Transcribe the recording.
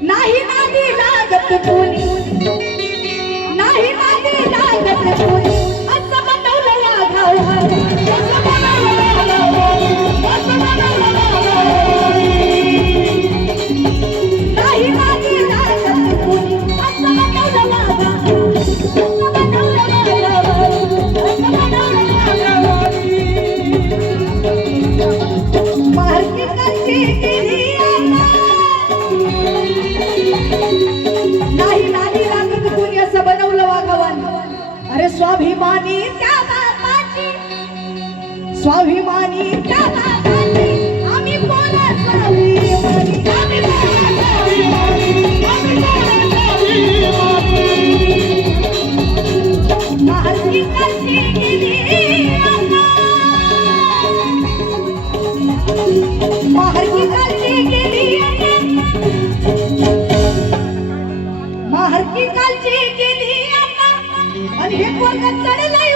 नाही नादी लागत तुला अरे स्वाभिमानी त्या बापाची. स्वाभिमानी त्या बापाची. आम्ही बोला स्वाभिमानी. आम्ही बोला स्वाभिमानी. ¡Bien por cantar el!